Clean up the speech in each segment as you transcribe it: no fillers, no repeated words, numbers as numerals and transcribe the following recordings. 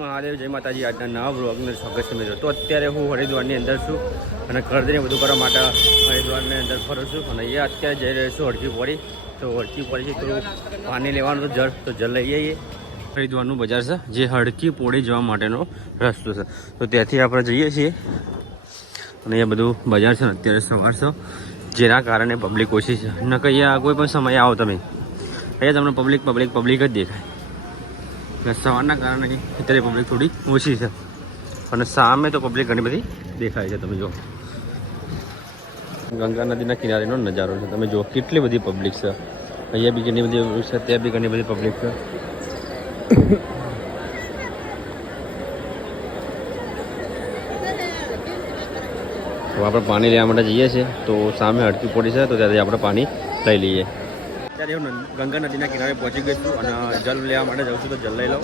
મહાદેવ જય માતાજી આજના નવા બ્લોગને સ્વાગત છે મિત્રો. તો અત્યારે હું હરિદ્વારની અંદર છું અને ખરીદીને બધું કરવા માટે હરિદ્વારની અંદર ફરું છું અને અહીંયા અત્યારે જઈ રહ્યો છું હરકી પોળી. તો હરકી પોળી થોડું પાણી લેવાનું તો જલ લઈ આવીએ. હરિદ્વારનું બજાર છે જે હરકી પોળી જવા માટેનો રસ્તો છે. તો ત્યાંથી આપણે જઈએ છીએ અને અહીંયા બધું બજાર છે ને અત્યારે સવાર છે જેના કારણે પબ્લિક ઓછી છે. ન કે અહીંયા કોઈ પણ સમયે આવો તમે અહીંયા તમને પબ્લિક જ દેખાય. સવારના કારણે અત્યારે પબ્લિક થોડી ઓછી છે અને સામે તો પબ્લિક ઘણી બધી દેખાય છે. તમે જુઓ ગંગા નદીના કિનારેનો નજારો છે. તમે જુઓ કેટલી બધી પબ્લિક છે. અહીંયા બી ઘણી બધી છે, ત્યાં બી ઘણી બધી પબ્લિક છે. તો આપણે પાણી લેવા માટે જઈએ છીએ. તો સામે હડકી પોળી છે તો ત્યાંથી આપણે પાણી લઈ લઈએ. અત્યારે હું ગંગા નદીના કિનારે પહોંચી ગઈ છું અને જલ લેવા માટે જાઉં છું. તો જલ લઈ લઉં.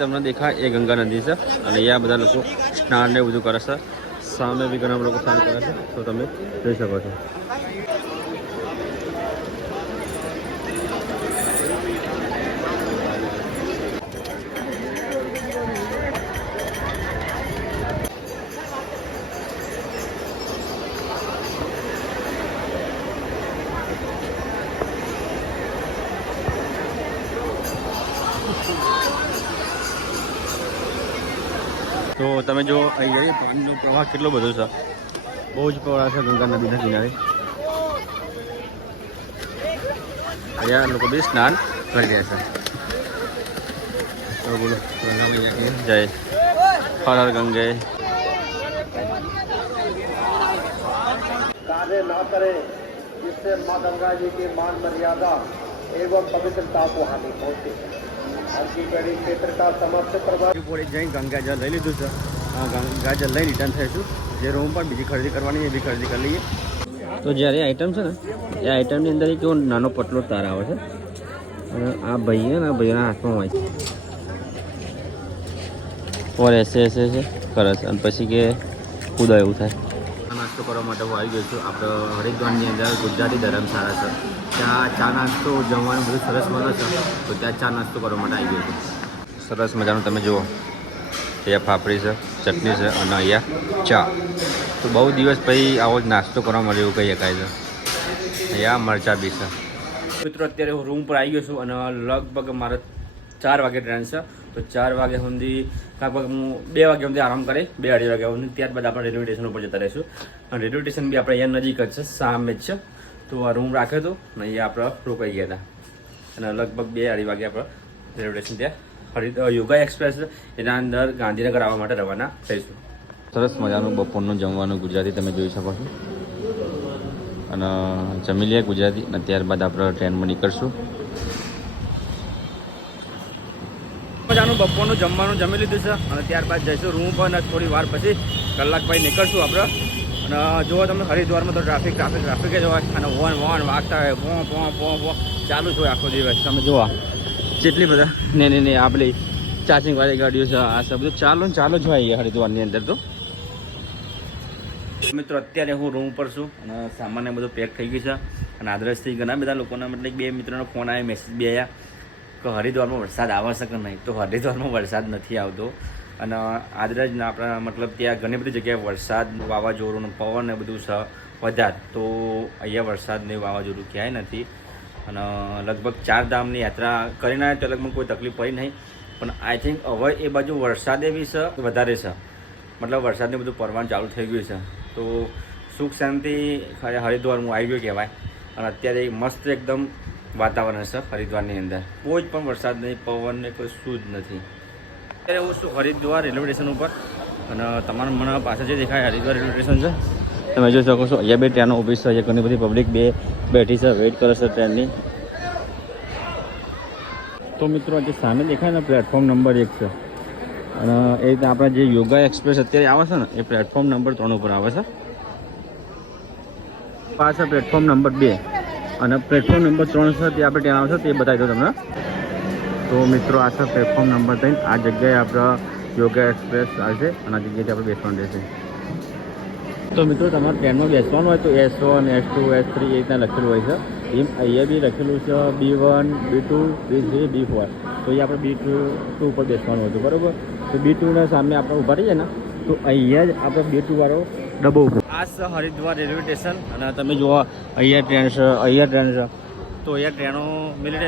તમને દેખાય એ ગંગા નદી છે અને અહીંયા બધા લોકો સ્નાન ને બધું કરે છે. સામે બી ઘણા લોકો સ્નાન કરે છે તો તમે જોઈ શકો છો. તો તમે જો અહીં પાણીનો પ્રવાહ કેટલો બધો છે. બહુ જ પ્રવાહ છે ગંગા નદીના કિનારે. અહીંયા લોકો બી સ્નાન કરી રહ્યા છે. તો બોલો જય હર હર ગંગે. कार्य ना करें जिससे माँ गंगा जी की मान मर्यादा एवं पवित्रता को हानि पहुंचे. हरकी पेड़ी क्षेत्र का समस्त प्रभाव જઈ ગંગાજળ લઈ લીધું છે. ગંગાજળ લઈ રિટર્ન થઈશું. જે રૂમ પર બીજી ખરીદી કરવાની એ બી ખરીદી કરી લઈએ. તો જ્યારે આઈટમ છે ને એ આઈટમની અંદર કેવો નાનો પતલો તાર આવે છે અને આ ભાઈએ ને ભાઈઓના હાથમાં હોય છે ઓર એસે છે કરે છે અને પછી કે કૂદા એવું થાય. નાસ્તો કરવા માટે હું આવી ગયો છું. આપણે હરિદ્વારની અંદર ગુજરાતી ધર્મશાળા છે. ત્યાં ચા નાસ્તો જમવાનું બધું સરસ મળે છે. તો ત્યાં ચા નાસ્તો કરવા માટે આવી ગયો છું. સરસ મજાનું તમે જુઓ અહીંયા ફાફડી છે, ચટણી છે અને અહીંયા ચા. તો બહુ દિવસ પછી આવો જ નાસ્તો કરવા મળે એવું કહી શકાય છે. અહીંયા મરચા બી છે. મિત્રો અત્યારે હું રૂમ પર આવી ગયો છું અને લગભગ મારે 4 વાગે ટ્રેન છે. તો 4 વાગ્યા સુધી લગભગ હું 2 વાગ્યા સુધી આરામ કરે 2-2:30 વાગ્યા સુધી. ત્યારબાદ આપણે રેલવે સ્ટેશન ઉપર જતા રહીશું. અને રેલવે સ્ટેશન બી આપણે અહીંયા નજીક જ છે, સામે જ છે. તો આ રૂમ રાખ્યો હતો અને અહીંયા આપણે રોકાઈ ગયા હતા અને લગભગ 2-2:30 વાગે આપણે રેલવે સ્ટેશન ત્યાં યોગા એક્સપ્રેસ એના અંદર ગાંધીનગર આવવા માટે રવાના થઈશું. સરસ મજાનું બપોરનું જમવાનું ગુજરાતી તમે જોઈ શકો છો અને જમી લઈએ ગુજરાતી અને ત્યારબાદ આપણે ટ્રેનમાં નીકળશું. મજાનું બપોરનું જમવાનું જમી લીધું છે અને ત્યારબાદ જઈશું રૂમ પર અને થોડી વાર પછી કલાક પછી નીકળશું આપણે. અને જુઓ તમે હરિદ્વારમાં તો ટ્રાફિક જ હોય અને વોન વાગતા હોય પો ચાલુ જ હોય આખો દિવસ. તમે જુઓ જેટલી બધા ને આપણી ચાર્જિંગવાળી ગાડીઓ છે આ सब બધું ચાલુ જ હોય હરિદ્વારની અંદર. તો મિત્રો અત્યારે હું રૂમ પર છું અને સામાન્ય બધું પેક થઈ ગયું છે અને આદરસથી ઘણા બધા લોકોના મતલબ 2 મિત્રોનો ફોન આવ્યો, મેસેજ બી આવ્યા કે હરિદ્વારમાં વરસાદ આવશે કે નહીં. તો હરિદ્વારમાં વરસાદ નથી આવતો અને આદરજના આપણા મતલબ ત્યાં ઘણી બધી જગ્યાએ વરસાદ, વાવાઝોડું, પવન ને બધું છે વધારે. તો અહીંયા વરસાદ ને વાવાઝોડું ક્યાંય નથી અને લગભગ 4 ધામની યાત્રા કરીને આવ્યા તો લગભગ કોઈ તકલીફ પડી નહીં. પણ આઈ થિંક હવે એ બાજુ વરસાદે બી છે વધારે છે, મતલબ વરસાદને બધું પડવાનું ચાલુ થઈ ગયું છે. તો સુખ શાંતિ હરિદ્વાર હું આવી ગયો કહેવાય. અને અત્યારે મસ્ત એકદમ વાતાવરણ છે હરિદ્વારની અંદર. કોઈ જ પણ વરસાદ નહીં, પવન ને કોઈ શું જ નથી. અત્યારે હું છું હરિદ્વાર રેલવે સ્ટેશન ઉપર અને તમારા મને પાસે જે દેખાય હરિદ્વાર રેલવે સ્ટેશન છે. તમે જોઈ શકો છો અહીંયા બે ટ્રેનો ઊભી છે. અહીંયા ઘણી બધી પબ્લિક બેઠી છે, વેઇટ કરે છે ટ્રેનની. તો મિત્રો જે સામે દેખાય ને પ્લેટફોર્મ નંબર 1 છે અને એ રીતે આપણે જે યોગા એક્સપ્રેસ અત્યારે આવે છે ને એ પ્લેટફોર્મ નંબર 3 ઉપર આવે છે. આ છે પ્લેટફોર્મ નંબર 2 અને પ્લેટફોર્મ નંબર 3 છે તે આપણે ત્યાં આવશે તે બતાવી દો તમને. તો મિત્રો આ છે પ્લેટફોર્મ નંબર 3. આ જગ્યાએ આપણે યોગા એક્સપ્રેસ આવશે અને આ જગ્યાએથી આપણે બેસવાનું રહેશે. તો મિત્રો તમારે ટ્રેનમાં બેસવાનું હોય તો S1 S2 S3 એ રીતના લખેલું હોય છે. એમ અહીંયા બી લખેલું છે B1 B2 B3 B4. તો એ આપણે B2 ઉપર બેસવાનું હતું બરાબર. તો B2ના સામે આપણે ઊભા રહીએ ને તો અહીંયા જ આપણે B2 વાળો ડબ્બો ઊભો. આ છે હરિદ્વાર રેલવે સ્ટેશન અને તમે જુઓ અહીંયા ટ્રેન છે, અહીંયા ટ્રેન છે. તો અહીંયા ટ્રેનો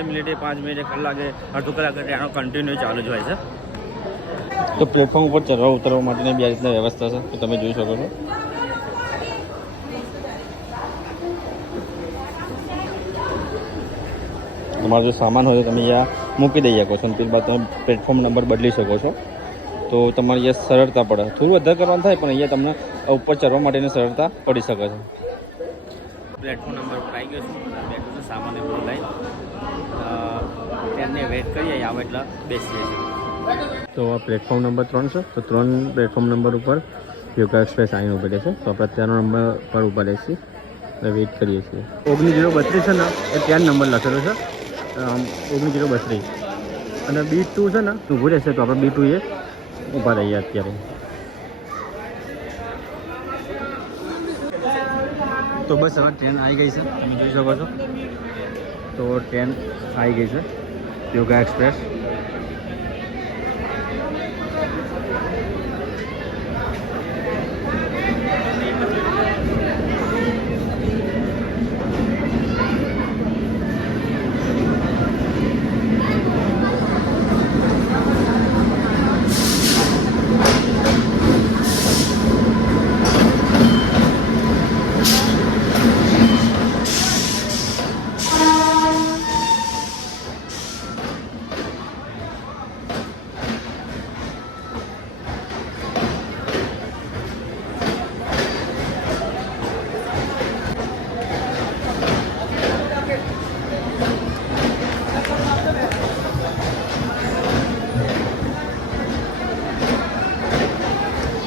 મિનિટે 5 મિનિટે કલાકે અડધો કલાકે ટ્રેનો કન્ટિન્યુ ચાલુ જ હોય છે. તો પ્લેટફોર્મ ઉપર ચડવા ઉતરવા માટેની બે રીતના વ્યવસ્થા છે તો તમે જોઈ શકો છો. તમારો જો સામાન હોય તો તમે અહીંયા મૂકી દઈ શકો છો અને ત્યારબાદ તમે પ્લેટફોર્મ નંબર બદલી શકો છો. તો તમારે અહીંયા સરળતા પડે. થોડું વધારે કરવાનું થાય પણ અહીંયા તમને ઉપર ચડવા માટેની સરળતા પડી શકે છે. પ્લેટફોર્મ નંબર ઉપર આવી ગયો છું. બેઠું છે સામાન એવો લઈ ટ્રેનને વેઇટ કરીએ આવે એટલે બેસીએ છીએ. તો આ પ્લેટફોર્મ નંબર 3 છે. તો 3 પ્લેટફોર્મ નંબર ઉપર યોગા એક્સપ્રેસ આવીને ઉભી રહેશે. તો આપણે ત્યાંનો નંબર પર ઊભા રહીશું અને વેઇટ કરીએ છીએ. 19032 છે ને એ ત્યાં નંબર લખેલો છે 19032 અને B2 છે ને ઊભું રહેશે તો આપણે B2 એ ઊભા રહીએ અત્યારે. તો બસ હવે ટ્રેન આવી ગઈ છે તમે જોઈ શકો છો. તો ટ્રેન આવી ગઈ છે યોગા એક્સપ્રેસ.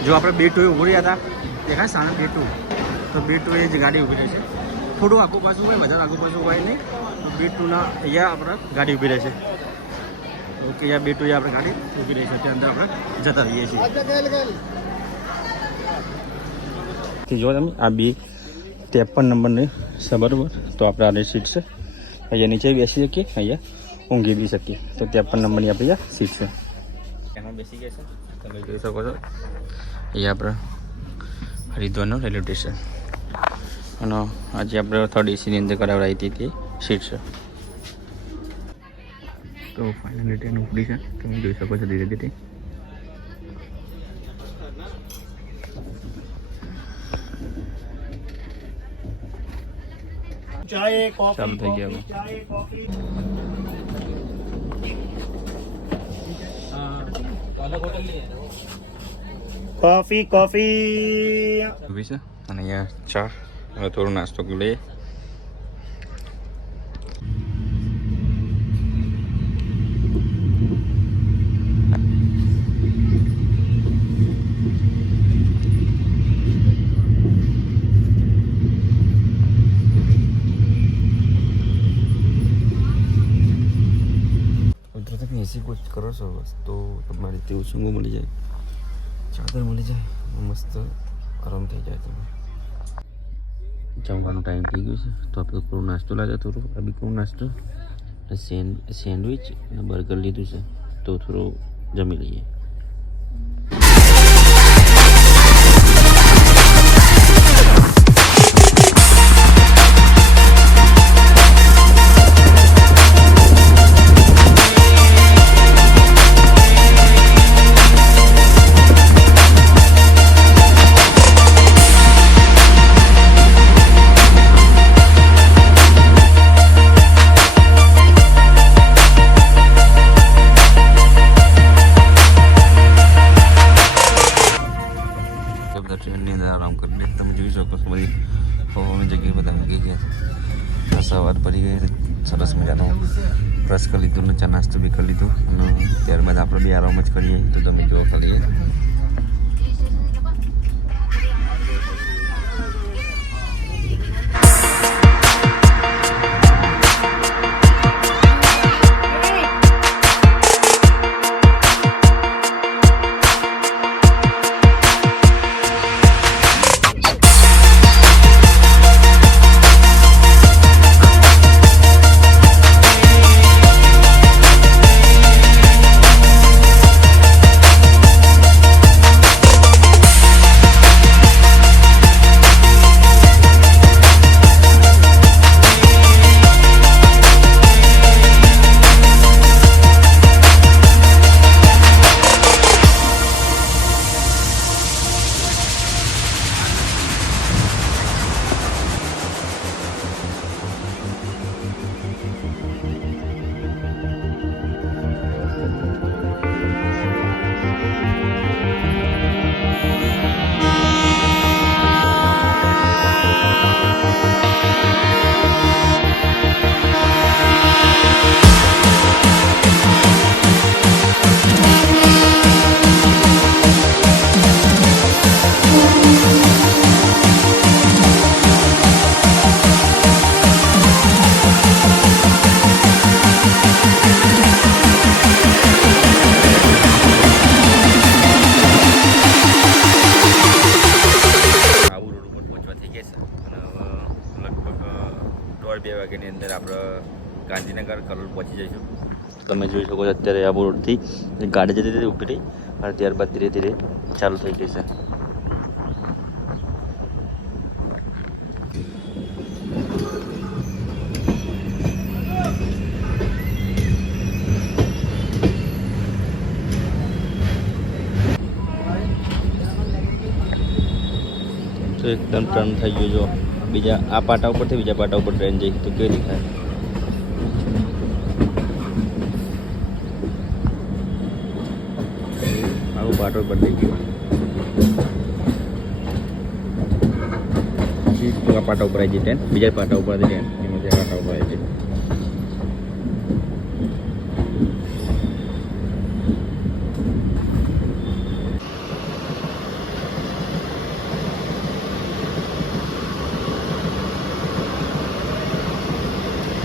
જો આપણે B2 ઊભું રહ્યા હતા દેખાય સામે B2 તો B2 એ જ ગાડી ઊભી રહી છે. થોડું આગું પાછું હોય વધારે આગું પાછું હોય નહીં તો B2ના અહીંયા આપણે ગાડી ઊભી રહે છે. ઓકે અહીંયા B2 આપણે ગાડી ઊભી રહી છે ત્યાં અંદર આપણે જતા રહીએ છીએ. જો તમે આ B53 નંબરની છે બરાબર. તો આપણે આની સીટ છે અહીંયા નીચે બેસી શકીએ અહીંયા ઊંઘી બી શકીએ. તો 53 નંબરની આપણી આ સીટ છે. એમાં બેસી ગયા છે તમે જોઈ શકો છો. અહીંયા આપણે હરિદ્વારનું રેલવે સ્ટેશન અને આજે આપણે 3rd એસીની અંદર કરાવડાવી હતી તે સીટ છે. તો ફાઇનલી ટ્રેન ઉપડી છે તમે જોઈ શકો છો ધીરે ધીરે. ચાલુ થઈ ગયા. કોફી છે અને અહીંયા ચા અને થોડો નાસ્તો લઈએ. તમે એસી કોચ કરો છો બસ તો તમારે તેવું સૂંગું મળી જાય, ચાદર મળી જાય, મસ્ત આરામ થઈ જાય. તમે જમવાનો ટાઈમ થઈ ગયો છે તો આપણે થોડું નાસ્તો લાગે થોડું અબીકું નાસ્તો સેન્ડવિચ અને બર્ગર લીધું છે તો થોડું જમી લઈએ. ટ્રેનની અંદર આરામ કરીને તમે જોઈ શકો છો બધી હવાની જગ્યાએ બધા મૂકી ગયા. સવાર પડી ગઈ સરસ મજાનું બ્રશ કરી લીધું ને ચા નાસ્તો બી કરી લીધું અને ત્યારબાદ આપણે બી આરામ જ કરીએ. તો તમે જો ખાલી 2 વાગ્યાની અંદર આપણે ગાંધીનગર કલોલ પહોંચી જઈશું. તમે જોઈ શકો છો અત્યારે આ રોડથી ગાડી જતી હતી ઉભી રહી અને ત્યારબાદ ધીરે ધીરે ચાલુ થઈ ગઈ છે. તો એકદમ ટર્ન થઈ ગયો જો બીજા આ પાટા ઉપરથી બીજા પાટા ઉપર ટ્રેન જઈ તો કેવી દેખાય. આવું પાટો ઉપર થઈ ગયો આ પાટા ઉપર આવી જઈ ટ્રેન બીજા પાટા ઉપર હતી ટ્રેન એમાંથી આ પાટા ઉપર આવી જઈ.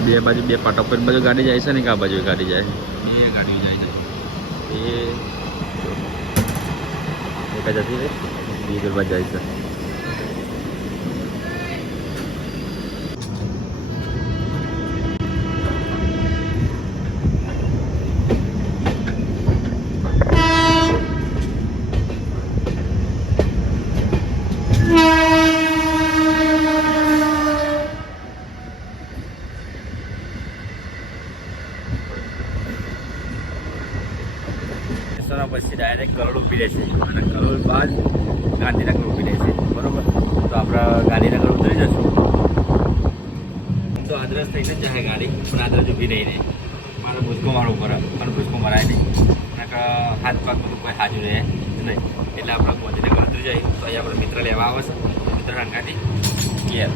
બે બાજુ બે પાટા ઉપર બાજુ ગાડી જાય છે ને કે આ બાજુ ગાડી જાય બે ગાડીઓ જાય છે એ એક જતી રહે બીજી બાજુ જાય છે. પછી ડાયરેક્ટ કરોડ ઊભી રહેશે અને કરોડ બાદ ગાંધીનગર ઊભી રહેશે બરાબર. તો આપણે ગાંધીનગર ઉતરી જશું. તો આદરસ થઈને જ જાય ગાડી પણ આદરસ ઊભી નહીં રહે. મારે ભૂસકો મારવો પડે પણ ભૂસકો મરાય નહીં હાથ પગ બધું કોઈ હાજુ રહે નહીં. એટલે આપણે ગાંધીનગર ઉતરી જઈએ તો અહીંયા આપણે મિત્ર લેવા આવે છે મિત્ર હંગાથી ઘેર.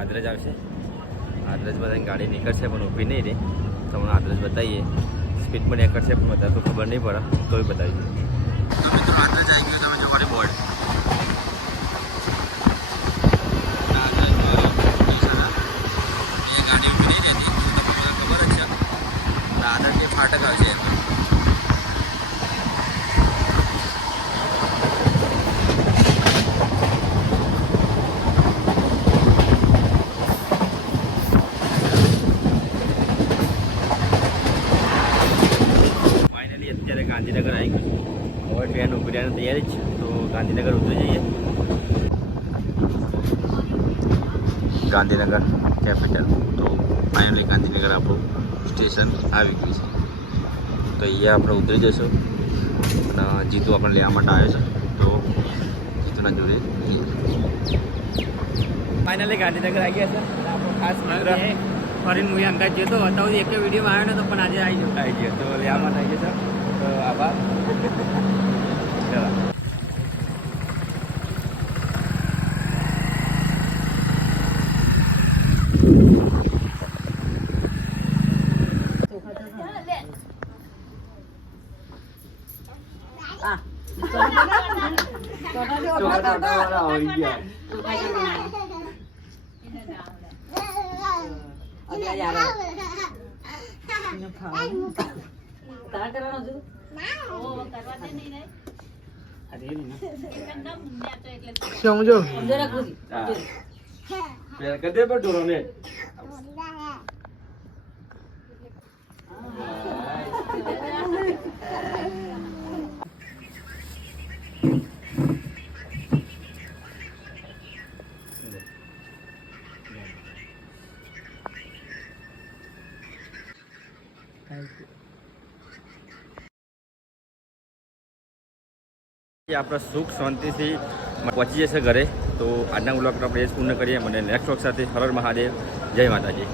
આદરજ આવશે આદરજ બધાની ગાડી નીકળશે પણ ઊભી નહીં રહે. તમને આદરજ બતાવીએ સ્પીડ પણ નીકળશે પણ બધા તો ખબર નહીં પડે તોય બતાવીએ. મિત્રો આદરજ આવી ગયું તમે જોવાની બોર્ડ ગાડી ઊભી નહીં રહેતી તમને બધા ખબર જ છે. આદરજ કે ફાટક આવશે ગાંધીનગર આવી ગયું. હવે ટ્રેન ઉભી રહેવાની તૈયારી જ છે તો ગાંધીનગર ઉતરી જઈએ. ગાંધીનગર કેપિટલ તો ફાઇનલી ગાંધીનગર આપણું સ્ટેશન આવી ગયું છે. તો અહીંયા આપણે ઉતરી જઈશું અને જીતુ આપણે લેવા માટે આવ્યો છે તો જીતુના જોડે ફાઇનલી ગાંધીનગર આવી ગયા છે. આપણો ખાસ મિત્ર ફરીને હું અંગાજ જતો હતો એક વિડીયોમાં આવ્યો નતો પણ આજે આવી ગયો તો લેવા માટે આવી ગયો છે. તો આભાર. ચલો સમજો કદે પર ડોરો ને આપણે સુખ શાંતિથી પહોંચી જશે ઘરે. તો આજના બ્લોગ આપણે પૂર્ણ કરીએ. મને નેક્સ્ટ વખત સાથે હર હર મહાદેવ. જય માતાજી.